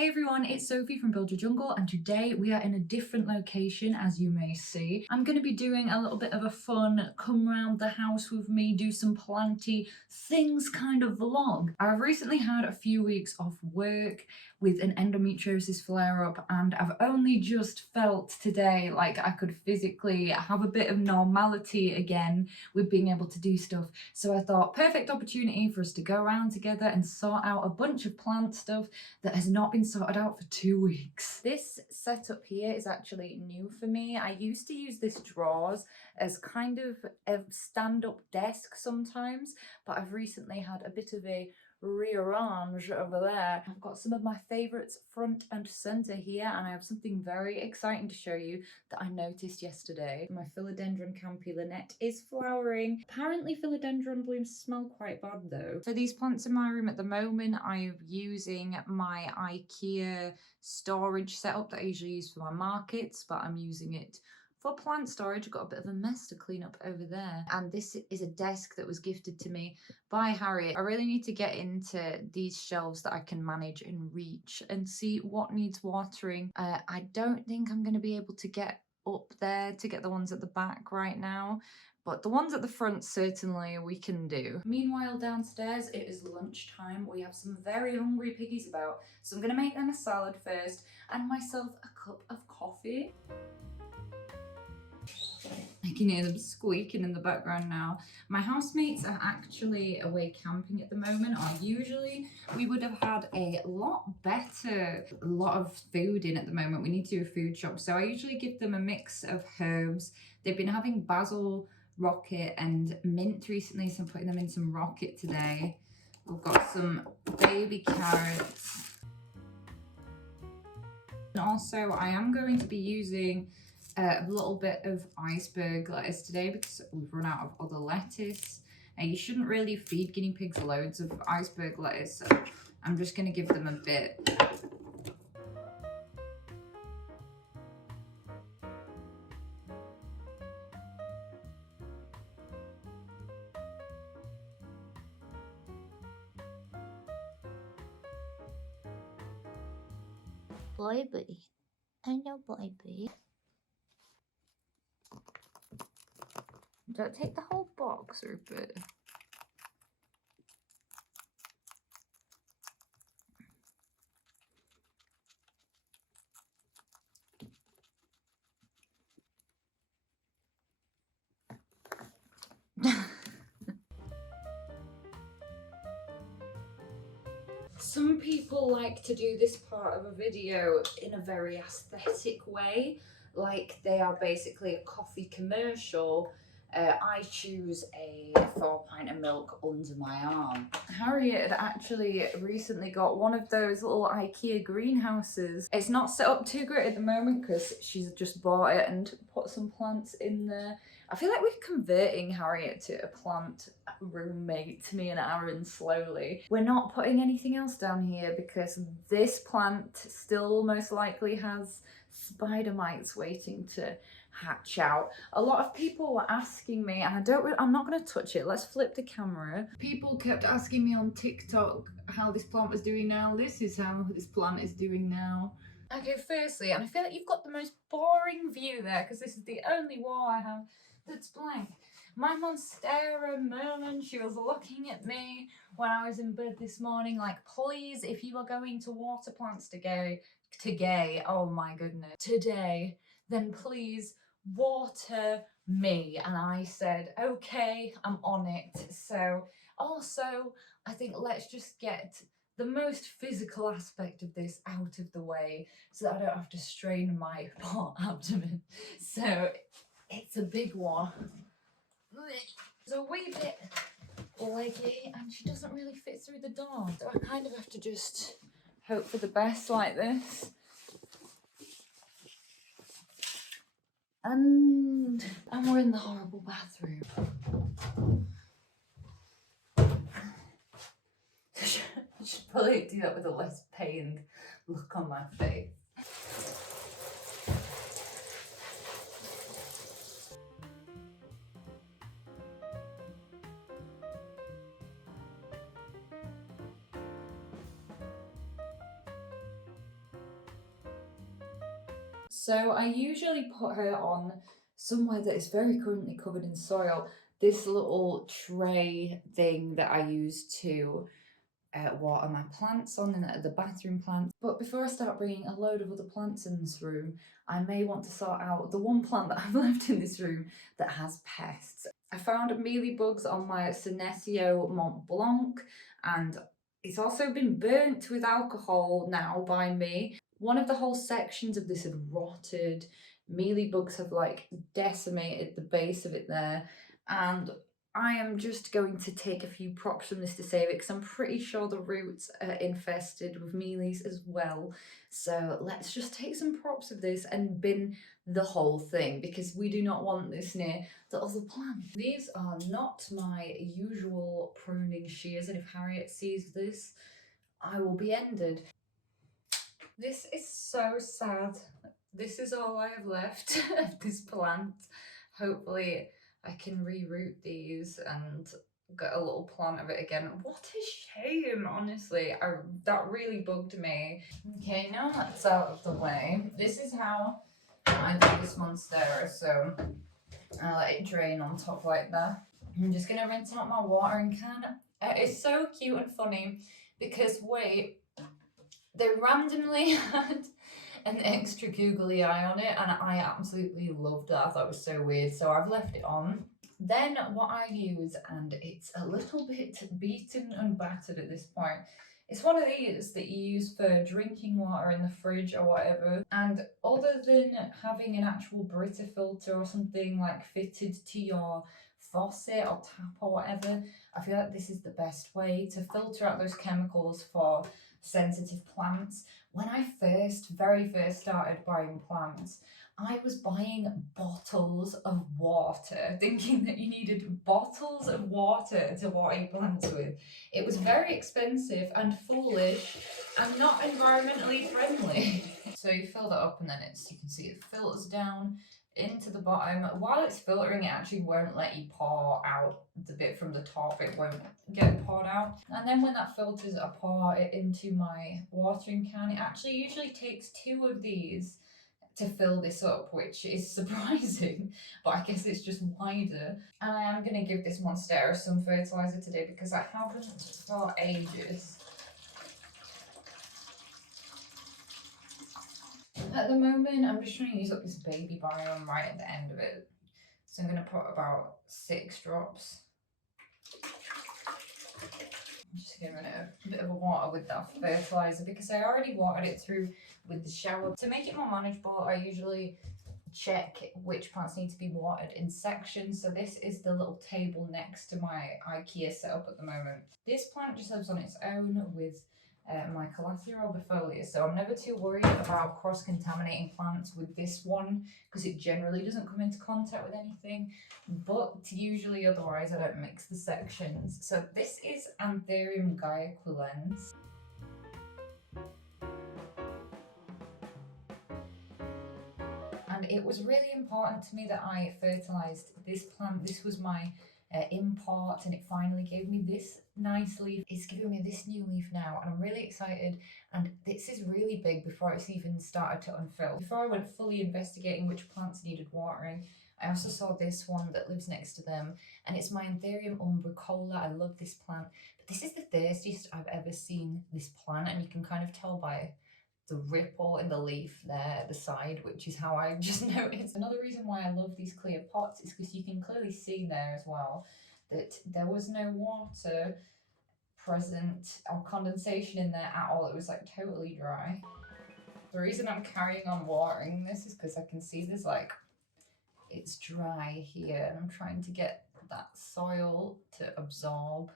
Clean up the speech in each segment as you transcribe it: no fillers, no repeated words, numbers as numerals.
Hey everyone, it's Sophie from Build Your Jungle, and today we are in a different location, as you may see. I'm going to be doing a little bit of a fun come round the house with me, do some planty things kind of vlog. I've recently had a few weeks off work with an endometriosis flare-up, and I've only just felt today like I could physically have a bit of normality again with being able to do stuff. So I thought, perfect opportunity for us to go around together and sort out a bunch of plant stuff that has not been sorted out for 2 weeks. This setup here is actually new for me. I used to use this drawers as kind of a stand-up desk sometimes, but I've recently had a bit of a rearrange over there. I've got some of my favourites front and centre here, and I have something very exciting to show you that I noticed yesterday. My Philodendron Campilinette is flowering. Apparently Philodendron blooms smell quite bad though. For these plants in my room at the moment, I'm using my IKEA storage setup that I usually use for my markets, but I'm using it for plant storage. I've got a bit of a mess to clean up over there. And this is a desk that was gifted to me by Harriet. I really need to get into these shelves that I can manage and reach and see what needs watering. I don't think I'm going to be able to get up there to get the ones at the back right now, but the ones at the front certainly we can do. Meanwhile, downstairs it is lunchtime. We have some very hungry piggies about, so I'm going to make them a salad first and myself a cup of coffee. I can hear them squeaking in the background now. My housemates are actually away camping at the moment, or usually we would have had a lot of food in at the moment. We need to do a food shop, so I usually give them a mix of herbs. They've been having basil, rocket and mint recently, so I'm putting them in some rocket today. We've got some baby carrots. And also I am going to be using a little bit of iceberg lettuce today because we've run out of other lettuce. You shouldn't really feed guinea pigs loads of iceberg lettuce, so I'm just going to give them a bit. Baby, I know, baby. Don't take the whole box, Rupert. Some people like to do this part of a video in a very aesthetic way, like they are basically a coffee commercial. I choose a 4 pint of milk under my arm. Harriet had actually recently got one of those little IKEA greenhouses. It's not set up too great at the moment because she's just bought it and put some plants in there. I feel like we're converting Harriet to a plant roommate, me and Aaron, slowly. We're not putting anything else down here because this plant still most likely has spider mites waiting to hatch out. A lot of people were asking me, and I'm not going to touch it. Let's flip the camera. People kept asking me on TikTok how this plant was doing now. This is how this plant is doing now. Okay, firstly, and I feel like you've got the most boring view there because this is the only wall I have that's blank. My Monstera More, she was looking at me when I was in bed this morning like, please, if you are going to water plants today, oh my goodness, today, then please water me. And I said, okay, I'm on it. So also, I think let's just get the most physical aspect of this out of the way so that I don't have to strain my poor abdomen. So it's a big one. It's a wee bit leggy and she doesn't really fit through the door. So I kind of have to just hope for the best like this. And we're in the horrible bathroom. I should probably do that with a less pained look on my face. So I usually put her on somewhere that is very currently covered in soil. This little tray thing that I use to water my plants on in the bathroom plants. But before I start bringing a load of other plants in this room, I may want to sort out the one plant that I've left in this room that has pests. I found mealybugs on my Senecio Mont Blanc, and it's also been burnt with alcohol now by me. One of the whole sections of this had rotted. Mealybugs have like decimated the base of it there, and I am just going to take a few props from this to save it because I'm pretty sure the roots are infested with mealies as well. So let's just take some props of this and bin the whole thing because we do not want this near the other plants. These are not my usual pruning shears, and if Harriet sees this, I will be ended. This is so sad. This is all I have left of this plant. Hopefully I can reroot these and get a little plant of it again. What a shame, honestly. That really bugged me. Okay, now that's out of the way. This is how I do this Monstera. So I let it drain on top like that. I'm just gonna rinse out my watering can. It's so cute and funny because wait, they randomly had an extra googly eye on it and I absolutely loved that. I thought it was so weird, so I've left it on. Then what I use, and it's a little bit beaten and battered at this point, it's one of these that you use for drinking water in the fridge or whatever, and other than having an actual Brita filter or something like fitted to your faucet or tap or whatever, I feel like this is the best way to filter out those chemicals for sensitive plants. When I very first started buying plants, I was buying bottles of water, thinking that you needed bottles of water to water your plants with. It was very expensive and foolish and not environmentally friendly. So you fill that up and then you can see it filters down into the bottom. While it's filtering, it actually won't let you pour out the bit from the top. It won't get poured out. And then when that filters, I pour it into my watering can. It actually usually takes 2 of these to fill this up, which is surprising, but I guess it's just wider. And I am going to give this Monstera some fertilizer today because I haven't for ages. At the moment, I'm just trying to use up this baby biome right at the end of it. So I'm going to put about 6 drops. I'm just giving it a bit of a water with that fertilizer because I already watered it through with the shower. To make it more manageable, I usually check which plants need to be watered in sections. So this is the little table next to my IKEA setup at the moment. This plant just lives on its own with my Calathea albifolia, so I'm never too worried about cross-contaminating plants with this one because it generally doesn't come into contact with anything, but usually otherwise I don't mix the sections. So this is Anthurium guiaquilens. And it was really important to me that I fertilized this plant. This was my import, and it finally gave me this nice leaf. It's giving me this new leaf now and I'm really excited, and this is really big before it's even started to unfurl. Before I went fully investigating which plants needed watering, I also saw this one that lives next to them, and it's my Anthurium umbricola. I love this plant, but this is the thirstiest I've ever seen this plant, and you can kind of tell by the ripple in the leaf there at the side, which is how I just noticed. Another reason why I love these clear pots is because you can clearly see there as well that there was no water present or condensation in there at all. It was like totally dry. The reason I'm carrying on watering this is because I can see there's like, it's dry here, and I'm trying to get that soil to absorb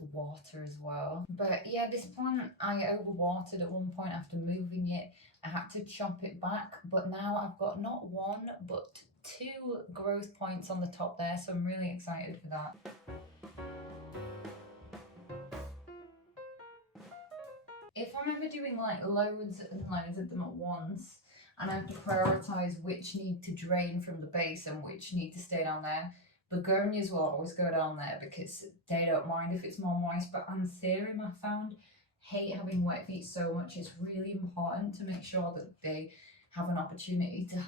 the water as well. But yeah, this plant I overwatered at one point after moving it. I had to chop it back, but now I've got not 1 but 2 growth points on the top there, so I'm really excited for that. If I'm ever doing like loads and loads of them at once and I have to prioritise which need to drain from the base and which need to stay down there, begonias will always go down there because they don't mind if it's more moist. But Anthurium, I found, hate having wet feet so much. It's really important to make sure that they have an opportunity to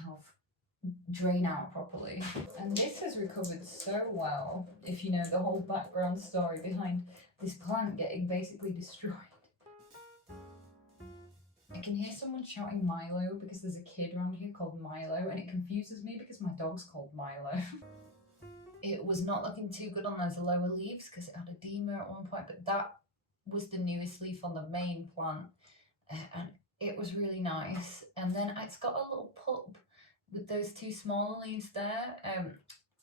drain out properly. And this has recovered so well, if you know the whole background story behind this plant getting basically destroyed. I can hear someone shouting Milo because there's a kid around here called Milo, and it confuses me because my dog's called Milo. It was not looking too good on those lower leaves because it had edema at one point, but that was the newest leaf on the main plant, and it was really nice. And then it's got a little pup with those two smaller leaves there, and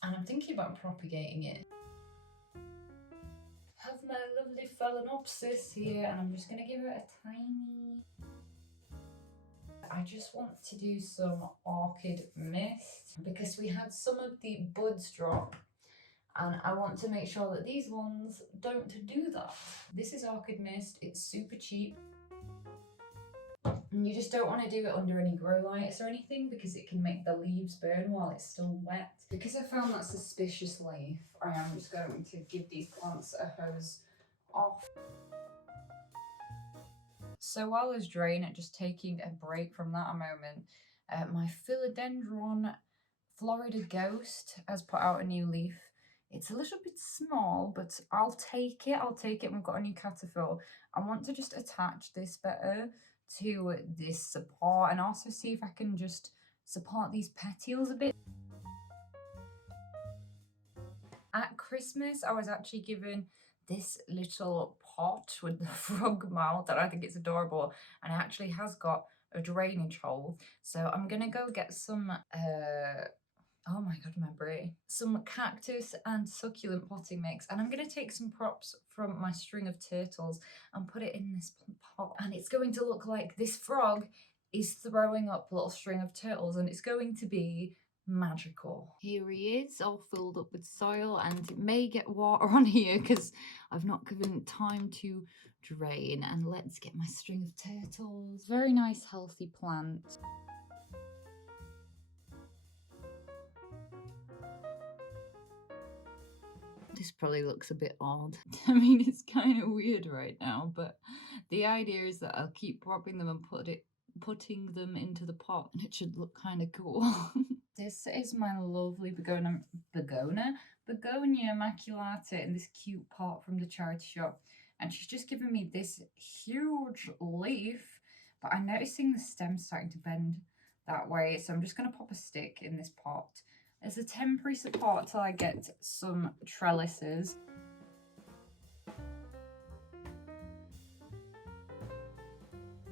I'm thinking about propagating it. Have my lovely Phalaenopsis here, and I'm just going to give it a tiny... I just want to do some orchid mist because we had some of the buds drop, and I want to make sure that these ones don't do that. This is orchid mist, it's super cheap. And you just don't want to do it under any grow lights or anything because it can make the leaves burn while it's still wet. Because I found that suspicious leaf, I am just going to give these plants a hose off. So while I was draining, just taking a break from that a moment, my Philodendron Florida Ghost has put out a new leaf. It's a little bit small, but I'll take it. We've got a new caterpillar. I want to just attach this better to this support and also see if I can just support these petioles a bit. At Christmas, I was actually given this little pot with the frog mouth, and I think it's adorable, and it actually has got a drainage hole. So I'm gonna go get some oh my god, my brain. Some cactus and succulent potting mix, and I'm gonna take some props from my string of turtles and put it in this pot, and it's going to look like this frog is throwing up a little string of turtles, and it's going to be magical. Here he is, all filled up with soil, and it may get water on here because I've not given it time to drain. And let's get my string of turtles. Very nice, healthy plant. This probably looks a bit odd. I mean, it's kind of weird right now, but the idea is that I'll keep propping them and putting them into the pot, and it should look kind of cool. This is my lovely begonia immaculata in this cute pot from the charity shop, and she's just given me this huge leaf, but I'm noticing the stem starting to bend that way, so I'm just going to pop a stick in this pot as a temporary support till I get some trellises.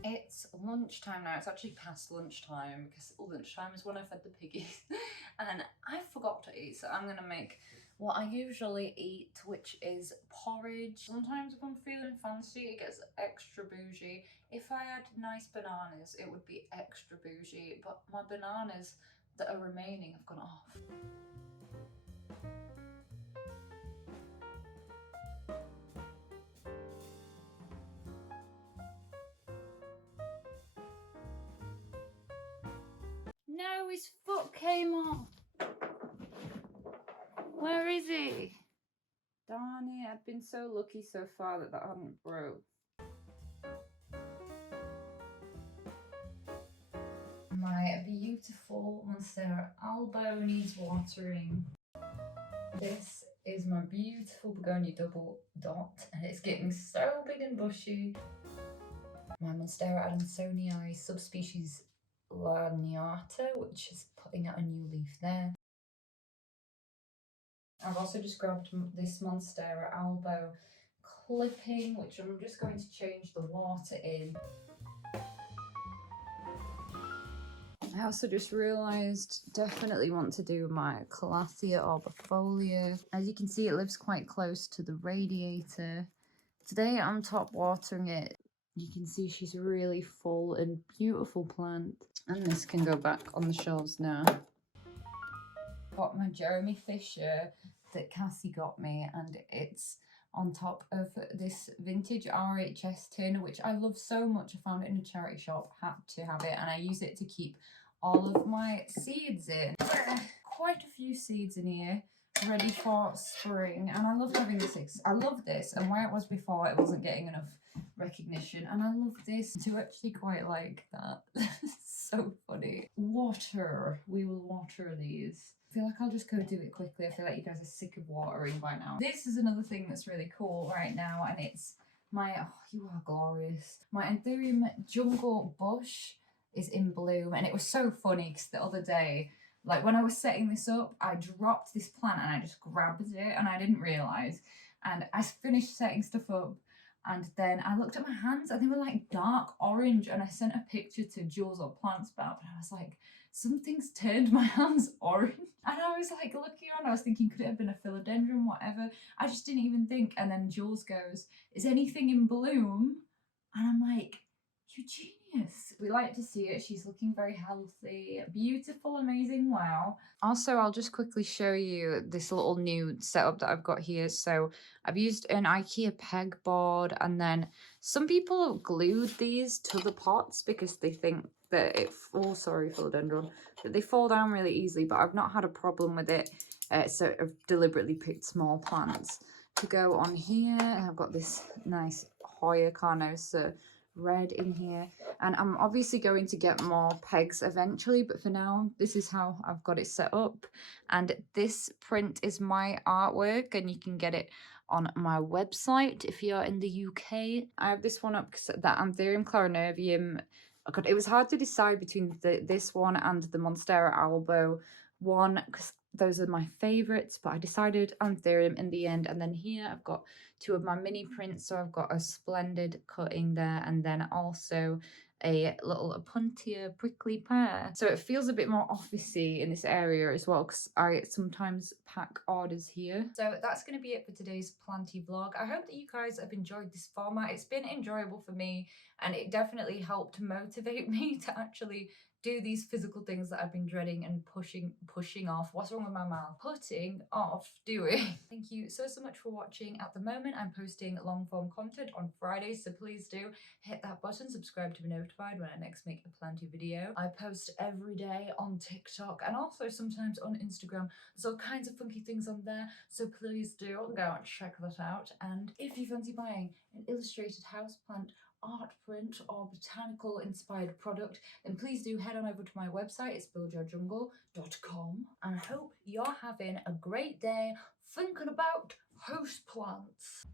It's lunchtime now. It's actually past lunchtime because lunchtime is when I fed the piggies and I forgot to eat, so I'm gonna make what I usually eat, which is porridge. Sometimes if I'm feeling fancy, it gets extra bougie. If I had nice bananas, it would be extra bougie, but my bananas that are remaining have gone off. No, his foot came off. Where is he? Darn it, I've been so lucky so far that hadn't broke. My beautiful Monstera Albo needs watering. This is my beautiful begonia double dot, and it's getting so big and bushy. My Monstera Adansonii subspecies Laniata, which is putting out a new leaf there. I've also just grabbed this Monstera Albo clipping, which I'm just going to change the water in. I also just realised definitely want to do my Calathea arbifolia. As you can see, it lives quite close to the radiator. Today I'm top watering it. You can see she's really full and beautiful plant. And this can go back on the shelves now. Got my Jeremy Fisher that Cassie got me, and it's on top of this vintage RHS tin, which I love so much. I found it in a charity shop, had to have it, and I use it to keep all of my seeds in. Quite a few seeds in here, ready for spring, and I love having this. I love this, and where it was before, it wasn't getting enough recognition. And I love this. I do actually quite like that. So funny. Water. We will water these. I feel like I'll just go do it quickly. I feel like you guys are sick of watering by now. This is another thing that's really cool right now, and it's my, oh, you are glorious. My Anthurium jungle bush is in bloom, and it was so funny because the other day, like when I was setting this up, I dropped this plant and I just grabbed it and I didn't realise. And I finished setting stuff up, and then I looked at my hands and they were like dark orange, and I sent a picture to Jules or Plants About, and I was like, something's turned my hands orange. And I was like looking around, I was thinking, could it have been a philodendron, whatever? I just didn't even think. And then Jules goes, is anything in bloom? And I'm like, you genius. We like to see it. She's looking very healthy, beautiful, amazing. Wow. Also, I'll just quickly show you this little new setup that I've got here. So I've used an IKEA pegboard, and then some people have glued these to the pots because they think that oh, sorry, philodendron, that they fall down really easily, but I've not had a problem with it. So I've deliberately picked small plants to go on here. And I've got this nice Hoya Carnosa red in here, and I'm obviously going to get more pegs eventually, but for now this is how I've got it set up. And this print is my artwork, and you can get it on my website if you're in the UK. I have this one up because that Anthurium clarinervium, oh God, it was hard to decide between this one and the Monstera Albo one because those are my favorites, but I decided Anthurium in the end. And then here I've got two of my mini prints, so I've got a splendid cutting there, and then also a little puntier prickly pear. So it feels a bit more officey in this area as well, because I sometimes pack orders here. So that's going to be it for today's planty vlog. I hope that you guys have enjoyed this format. It's been enjoyable for me, and it definitely helped motivate me to actually do these physical things that I've been dreading and pushing off. What's wrong with my mouth? Putting off doing. Thank you so much for watching. At the moment, I'm posting long form content on Fridays, so please do hit that button, subscribe to be notified when I next make a planty video. I post every day on TikTok and also sometimes on Instagram. There's all kinds of funky things on there, so please do go and check that out. And if you fancy buying an illustrated houseplant, art print, or botanical inspired product, then please do head on over to my website. It's buildyourjungle.com, and I hope you're having a great day thinking about houseplants.